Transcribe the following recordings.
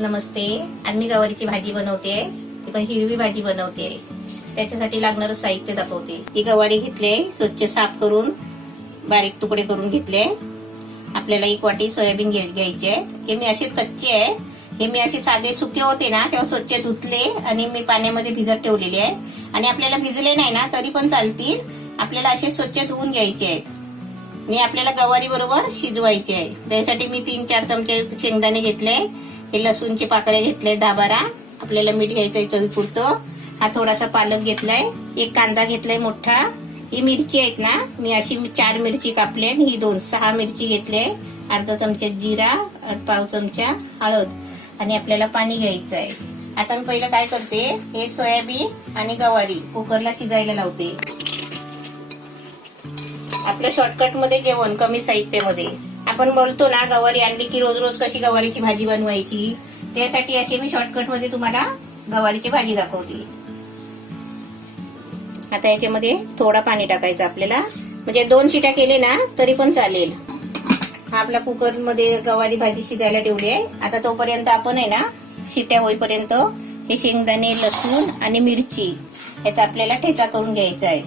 नमस्ते. आज मी गवारीची भाजी बनवते. ती पण हिरवी भाजी बनवते. त्याच्यासाठी लागणारं साहित्य दाखवते. ही गवारी घेतले, स्वच्छ साफ करून बारीक तुकडे करून घेतले. आपल्याला 1 वाटी सोयाबीन घ्यायचे. हे मी असे कच्चे आहे. हे मी असे साधे सुके होते ना तेव्हा स्वच्छ धुतले आणि मी पाण्यामध्ये भिजत ठेवलेले आहे. आणि आपल्याला भिजले नाही ना तरी पण चालतील. आपल्याला असे स्वच्छ धुवून घ्यायचे आहेत आणि आपल्याला गवारी बरोबर शिजवायचे आहे. त्यासाठी मी 3-4 चमचे शेंगदाणे घेतले. हे लसूणचे पाकळे घेतले 10-12. आपल्याला मीठ घ्यायचंय चवीपुरतं. हा थोडासा पालक घेतलाय. 1 कांदा घेतलाय मोठा. ही मिरची आहेत ना, मी अशी 4 मिरची कापले. ही 6 मिरची घेतले. अर्धा चमचा जिरा, पाव चमचा हळद आणि आपल्याला पाणी घ्यायचं आहे. आता मी पहिलं काय करते, हे सोयाबीन आणि गवारी कुकरला शिजायला लावते. आपल्या शॉर्टकट मध्ये जेवण कमी साहित्यामध्ये. आपण बोलतो ना गवारी आणली की रोज रोज कशी गवारीची भाजी बनवायची, त्यासाठी अशी मी शॉर्टकट मध्ये तुम्हाला गवारीची भाजी दाखवते. आता याच्यामध्ये थोडा पाणी टाकायचं आपल्याला, म्हणजे 2 शिट्या केले ना तरी पण चालेल. हा आपला कुकर मध्ये गवारी भाजी शिजायला ठेवली आहे. आता तोपर्यंत आपण आहे ना शिट्या होईपर्यंत हे शेंगदाणे, लसूण आणि मिरची याचा आपल्याला ठेचा करून घ्यायचा आहे.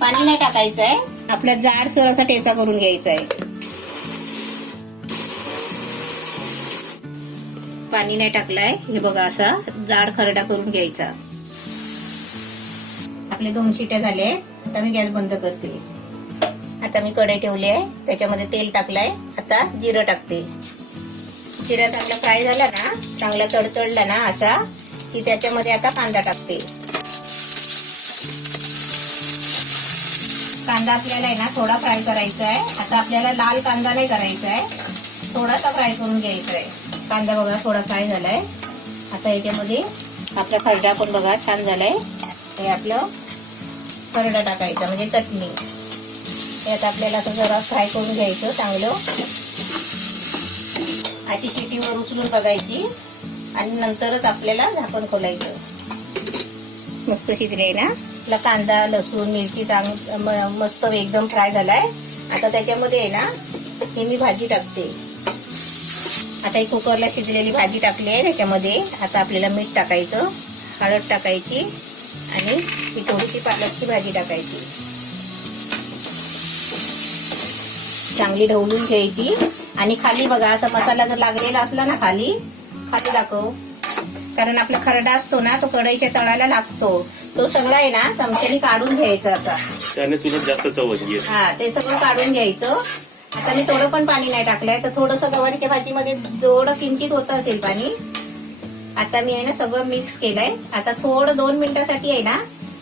पाणी नाही टाकायचं आहे, आपला जाडसर असा ठेचा करून घ्यायचा आहे. पाणी नाही टाकलाय, हे बघा असा जाड खरडा करून घ्यायचा. आपले 2 शिट्या झाले. आता मी गॅस बंद करते. आता मी कढई ठेवली आहे, त्याच्यामध्ये तेल टाकलंय. आता जिरं टाकते. जिरा चांगला फ्राय झाला ना, चांगला तडतडला ना असा की त्याच्यामध्ये आता कांदा टाकते. कांदा आपल्याला आहे ना थोडा फ्राय करायचा आहे. आता आपल्याला लाल कांदा नाही करायचा आहे, थोडासा फ्राय करून घ्यायचा आहे. कांदा बघा थोडा फ्राय झालाय. आता याच्यामध्ये आपला खरडा पण बघा छान झालाय. हे आपलं खरडा टाकायचा म्हणजे चटणी. यात आपल्याला असं जरा फ्राय करून घ्यायचं चांगलं. अशी शिटीवर उचलून बघायची आणि नंतरच आपल्याला झाकण खोलायचं. मस्त शिजले ना आपला कांदा, लसूण, मिरची मस्त एकदम फ्राय झालाय. आता त्याच्यामध्ये आहे ना हे मी भाजी टाकते. आता ही कुकरला शिजलेली भाजी टाकली आहे त्याच्यामध्ये. आता आपल्याला मीठ टाकायचं, हळद टाकायची आणि ही थोडीशी पालकची भाजी टाकायची. चांगली ढवळून घ्यायची. आणि खाली बघा असा मसाला जर लागलेला असला ना खाली दाखव, कारण आपला खरडा असतो ना तो कढईच्या तळाला लागतो. तो सगळा आहे ना चमच्याने काढून घ्यायचा असा, त्याने चुलट जास्त चव येते. हा ते सगळं काढून घ्यायचं. आता मी थोडं पण पाणी नाही टाकलंय, तर थोडंसं गवारीच्या भाजीमध्ये थोडं किंचित होत असेल पाणी. आता मी आहे ना सगळं मिक्स केलंय. आता थोडं 2 मिनिटासाठी आहे ना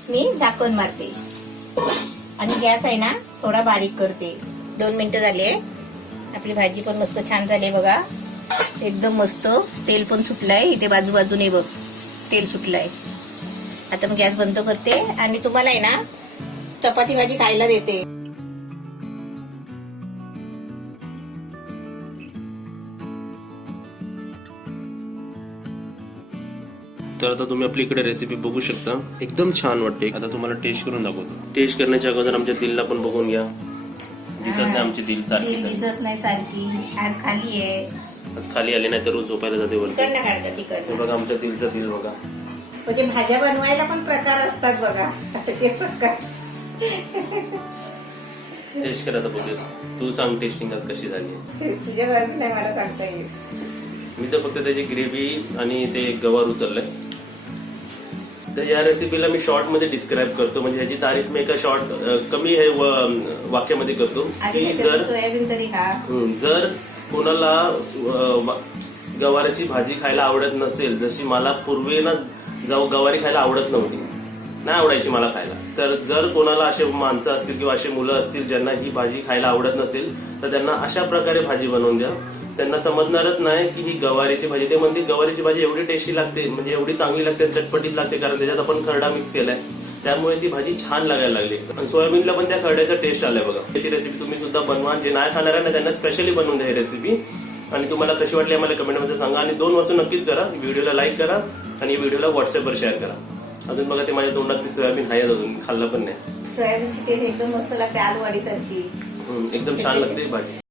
मी झाकण मारते आणि गॅस आहे ना थोडा बारीक करते. 2 मिनिटं झाले. आपली भाजी पण मस्त छान झाली बघा. एकदम मस्त तेल पण सुटलंय. इथे बाजूबाजूने बघ तेल सुटलंय. आता मी गॅस बंद करते आणि तुम्हाला आहे ना चपाती भाजी खायला देते. तर आता तुम्ही आपली इकडे रेसिपी बघू शकता. एकदम छान वाटते. आता तुम्हाला टेस्ट करून दाखवतो. टेस्ट करण्याच्या अगोदर आमच्या दिलला पण बघून घ्या. दिसत नाही आमची दिल सारखी, दिसत नाही सारखी. आज खाली आहे, आज खाली आली नाही तर रोज झोपायला जाते वरती. तिकडनं काढतात तिकडनं. हे बघा आमच्या दिलचं दिल बघा. म्हणजे भाज्या बनवायला पण प्रकार असतात बघा. टेस्ट करा तर बघूया. तू सांग टेस्टिंग आज कशी झाली. तुझ्यासारखं नाही मला सांगता येईल. मी तर फक्त त्याची ग्रेव्ही आणि ते गवार उचललंय. तर या रेसिपीला मी शॉर्ट मध्ये डिस्क्राईब करतो, म्हणजे ह्याची तारीफ मी एका शॉर्ट कमी वाक्यामध्ये करतो की जर कोणाला गवारीची भाजी खायला आवडत नसेल, जशी मला पूर्वी ना गवारी खायला आवडत नव्हती, नाही आवडायची मला खायला, तर जर कोणाला असे माणसं असतील किंवा असे मुलं असतील ज्यांना ही भाजी खायला आवडत नसेल तर त्यांना अशा प्रकारे भाजी बनवून द्या. त्यांना समजणारच नाही की ही गवारीची भाजी. ते म्हणतील गवारीची भाजी एवढी टेस्टी लागते, म्हणजे एवढी चांगली लागते, चटपटीत लागते, कारण त्याच्यात आपण खरडा मिक्स केलाय, त्यामुळे ती भाजी छान लागायला लागली. आणि सोयाबीनला पण त्या खरड्याचा टेस्ट आलाय बघा. अशी रेसिपी तुम्ही सुद्धा बनवा. जे नाही खाणार आहे ना त्यांना स्पेशली बनवून द्या ही रेसिपी. आणि तुम्हाला कशी वाटली आम्हाला कमेंटमध्ये सांगा. आणि 2 वस्तू नक्कीच करा. व्हिडिओला लाईक करा आणि व्हिडिओला व्हॉट्सअपवर शेअर करा. अजून बघा ते माझ्या तोंडात ती सोयाबीन आहे, अजून खाल्लं पण नाही. सोयाबीनची टेस्ट एकदम मस्त लागते, आलूवाडी सारखी एकदम छान लागते भाजी.